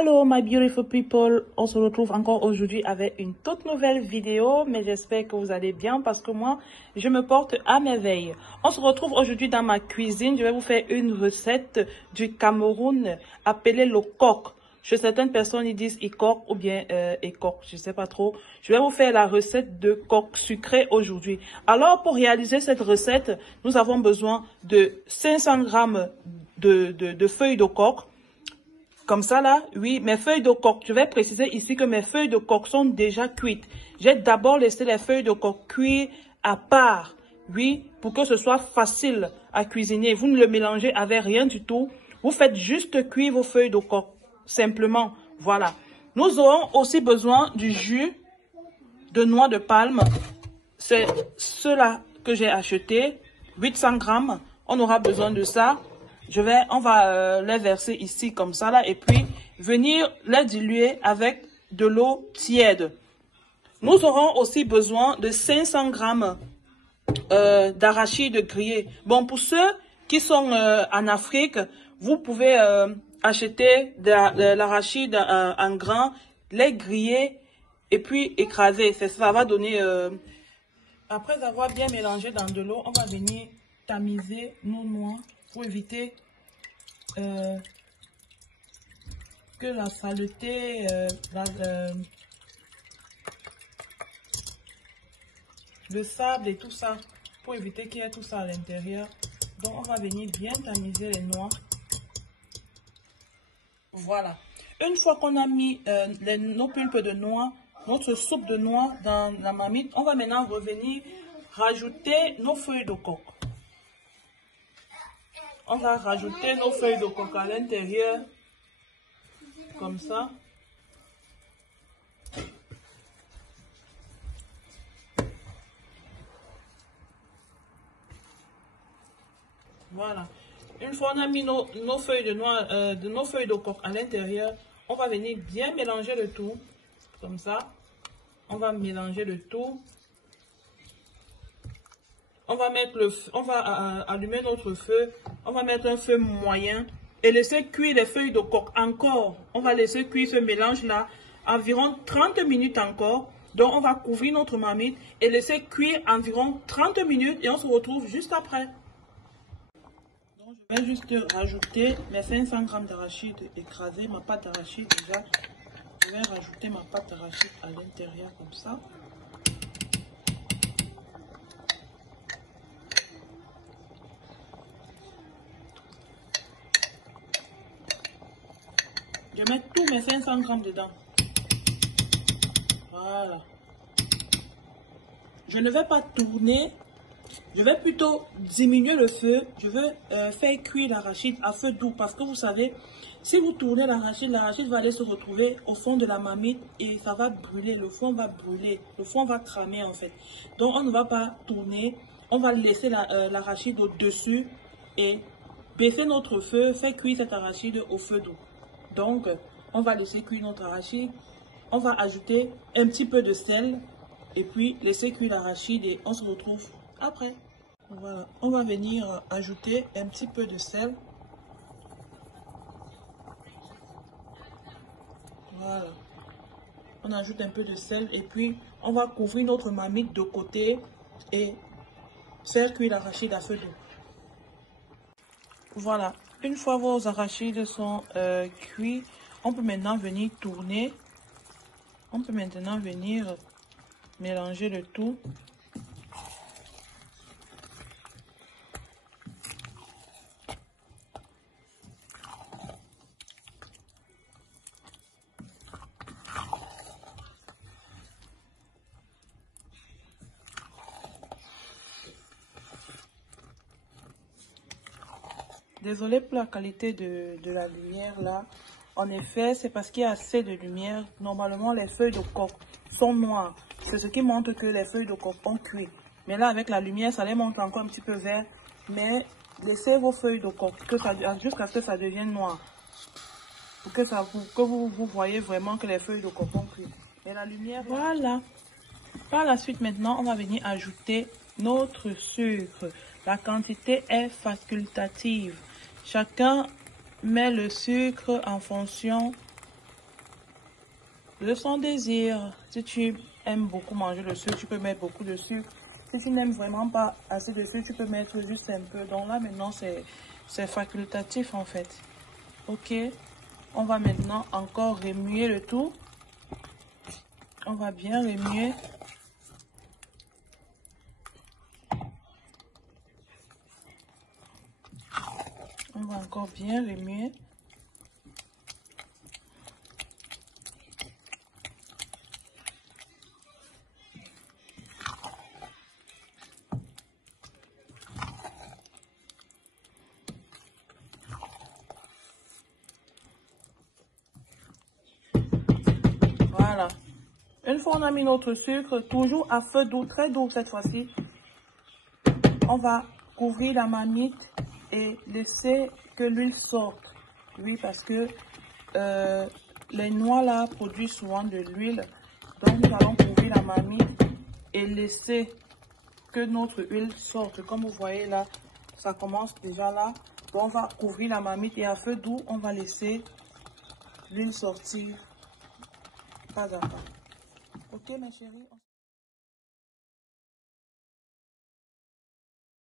Hello my beautiful people, on se retrouve encore aujourd'hui avec une toute nouvelle vidéo, mais j'espère que vous allez bien parce que moi, je me porte à merveille. On se retrouve aujourd'hui dans ma cuisine, je vais vous faire une recette du Cameroun appelée le coq. Chez certaines personnes, ils disent ikok ou bien ekok, je sais pas trop. Je vais vous faire la recette de coq sucré aujourd'hui. Alors, pour réaliser cette recette, nous avons besoin de 500 grammes de feuilles de coq. Comme ça là, oui, mes feuilles de coq, je vais préciser ici que mes feuilles de coq sont déjà cuites. J'ai d'abord laissé les feuilles de coq cuire à part, oui, pour que ce soit facile à cuisiner. Vous ne le mélangez avec rien du tout. Vous faites juste cuire vos feuilles de coq, simplement, voilà. Nous aurons aussi besoin du jus de noix de palme. C'est cela que j'ai acheté, 800 grammes. On aura besoin de ça. On va les verser ici comme ça là et puis venir les diluer avec de l'eau tiède. Nous aurons aussi besoin de 500 grammes d'arachide grillé. Bon, pour ceux qui sont en Afrique, vous pouvez acheter de l'arachide en grains, les griller et puis écraser. Ça va donner... Après avoir bien mélangé dans de l'eau, on va venir tamiser nos noix pour éviter que la saleté, le sable et tout ça, pour éviter qu'il y ait tout ça à l'intérieur. Donc on va venir bien tamiser les noix. Voilà. Une fois qu'on a mis nos pulpes de noix, notre soupe de noix dans la marmite, on va maintenant revenir rajouter nos feuilles de coq. On va rajouter nos feuilles de coq à l'intérieur, comme ça. Voilà. Une fois on a mis nos feuilles de noix, nos feuilles de coq à l'intérieur, on va venir bien mélanger le tout, comme ça. On va mélanger le tout. On va allumer notre feu. On va mettre un feu moyen et laisser cuire les feuilles de coq encore. On va laisser cuire ce mélange-là environ 30 minutes encore. Donc, on va couvrir notre marmite et laisser cuire environ 30 minutes et on se retrouve juste après. Donc, je vais juste rajouter mes 500 grammes d'arachide écrasé, ma pâte d'arachide déjà. Je vais rajouter ma pâte d'arachide à l'intérieur comme ça. Je mets tous mes 500 grammes dedans. Voilà. Je ne vais pas tourner. Je vais plutôt diminuer le feu. Je veux faire cuire l'arachide à feu doux. Parce que vous savez, si vous tournez l'arachide va aller se retrouver au fond de la marmite et ça va brûler. Le fond va brûler. Le fond va cramer en fait. Donc on ne va pas tourner. On va laisser l'arachide au-dessus et baisser notre feu. Faire cuire cet arachide au feu doux. Donc, on va laisser cuire notre arachide. On va ajouter un petit peu de sel. Et puis, laisser cuire l'arachide et on se retrouve après. Voilà. On va venir ajouter un petit peu de sel. Voilà. On ajoute un peu de sel. Et puis, on va couvrir notre marmite de côté. Et faire cuire l'arachide à feu doux. Voilà. Une fois vos arachides sont cuits, on peut maintenant venir tourner. On peut maintenant venir mélanger le tout. Désolée pour la qualité de la lumière là. En effet, c'est parce qu'il y a assez de lumière. Normalement, les feuilles de coq sont noires. C'est ce qui montre que les feuilles de coq ont cuit. Mais là, avec la lumière, ça les montre encore un petit peu vert. Mais laissez vos feuilles de coq jusqu'à ce que ça devienne noir. Pour que vous voyez vraiment que les feuilles de coq ont cuit. Et la lumière, voilà. Par la suite, maintenant, on va venir ajouter notre sucre. La quantité est facultative. Chacun met le sucre en fonction de son désir. Si tu aimes beaucoup manger le sucre, tu peux mettre beaucoup de sucre. Si tu n'aimes vraiment pas assez de sucre, tu peux mettre juste un peu. Donc là, maintenant, c'est facultatif en fait. Ok. On va maintenant encore remuer le tout. On va bien remuer. On va encore bien remuer. Voilà. Une fois on a mis notre sucre, toujours à feu doux, très doux cette fois-ci, on va couvrir la marmite et laisser que l'huile sorte. Oui, parce que les noix là produisent souvent de l'huile. Donc nous allons couvrir la marmite et laisser que notre huile sorte. Comme vous voyez là, ça commence déjà là. Donc on va couvrir la marmite et à feu doux, on va laisser l'huile sortir pas à pas. Ok ma chérie.